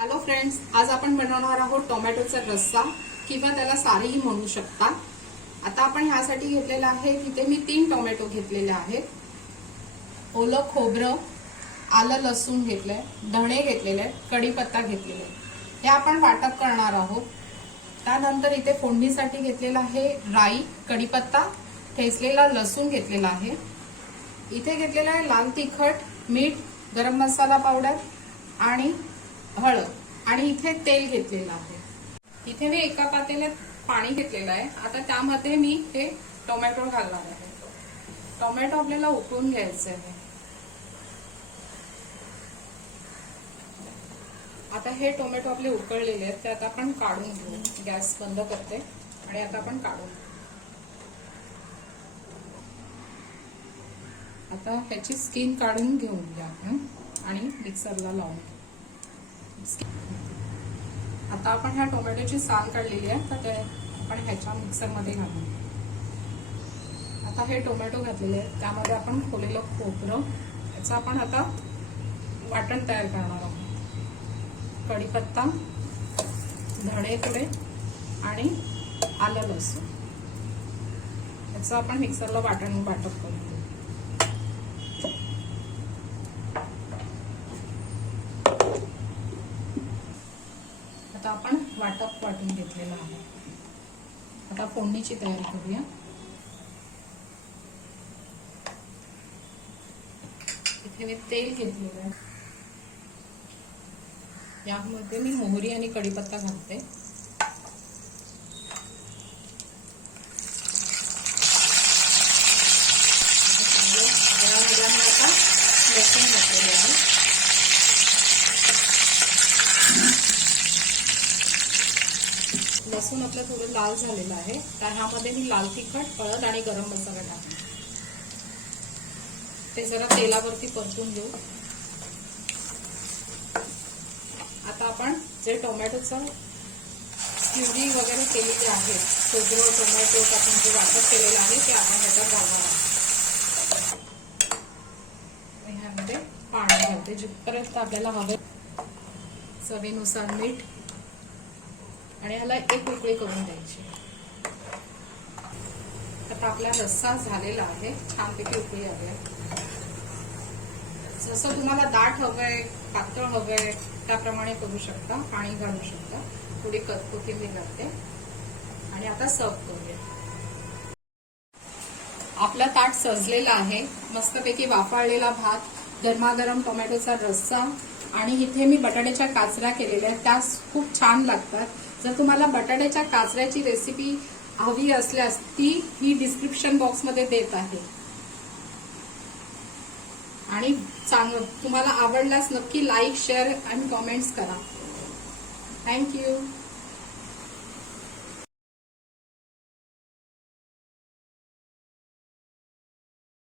Hello friends, आज आपण बनवणार आहोत टोमॅटोचा रस्सा किंवा त्याला सारीही म्हणू शकता। आता आपण ह्यासाठी घेतलेला आहे, तिथे मी 3 टोमॅटो घेतलेले आहेत, ओलं खोबरं, आलं लसूण घेतलंय, धणे घेतलेले आहेत, कढीपत्ता घेतलेला आहे। हे आपण वाटप करणार आहोत। त्यानंतर इथे फोडणीसाठी घेतलेला आहे राई, कढीपत्ता, ठेचलेला लसूण घेतलेला आहे। इथे घेतलेला आहे लाल तिखट, मीठ, गरम मसाला पावडर आणि हळद, आणि इथे तेल घेतलेलं आहे। इथे मी एका पातेल्यात पाणी घेतलेलं आहे। आता त्यामध्ये मी हे टोमॅटो घालणार आहे। टोमॅटो आपल्याला उकळून घ्यायचे आहे। आता हे टोमॅटो आपले उकळलेले आहेत, ते आता आपण काढून घेऊ। गॅस बंद करते आणि आता आपण काढून घेऊ। आता ह्याची स्किन काढून घेऊन घ्या आपण आणि मिक्सरला लावून घेऊ। आता आपण ह्या टोमॅटोची साल काढलेली आहे, तर ते आपण ह्याच्या मिक्सरमध्ये घालू। आता हे टोमॅटो घातलेले आहेत, त्यामध्ये आपण खोलेलं खोबरं, याचं आपण आता वाटण तयार करणार आहोत। कढीपत्ता, धणे थोडे आणि आलं लसूण, याचं आपण मिक्सरला वाटप करू। आता आपण वाटून घेतलेलं आहे। आता फोडणीची तयारी करूया। इथे मी तेल घेतलेलं आहे, यामध्ये मी मोहरी आणि कढीपत्ता घालते। आता लसूण घातलेलं आहे। लसूण आपलं थोडं लाल झालेलं आहे, तर ह्यामध्ये मी लाल तिखट, हळद आणि गरम मसाला टाकते। ते जरा तेलावरती परतून घेऊ। आता आपण जे टोमॅटोचं प्युरी वगैरे केलेली आहे, खोबरं टोमॅटो आपण जे वाटप केलेलं आहे, ते आपण ह्याच्यात घालणार आहोत। ह्यामध्ये पाणी घालते जिथपर्यंत आपल्याला हवे, चवीनुसार मीठ, आणि ह्याला एक उकळी करून द्यायची। आता आपला रस्सा झालेला आहे, छानपैकी उकळी आली आहे। जसं तुम्हाला दाट हवंय, पातळ हवंय, त्याप्रमाणे करू शकता, पाणी घालू शकता। थोडी कोथिंबीर घालते आणि आता सर्व करूया। आपला ताट सजलेला आहे, मस्तपैकी वाफाळलेला भात, गरमागरम टोमॅटोचा रस्सा, आणि इथे मी बटाट्याच्या काचऱ्या केलेल्या आहेत, त्या खूप छान लागतात। जर तुम्हाला बटाट्याच्या काचऱ्याची रेसिपी हवी असल्यास ती मी डिस्क्रिप्शन बॉक्समध्ये देत आहे, आणि तुम्हाला आवडल्यास नक्की लाईक, शेअर आणि कमेंट्स करा। थँक्यू।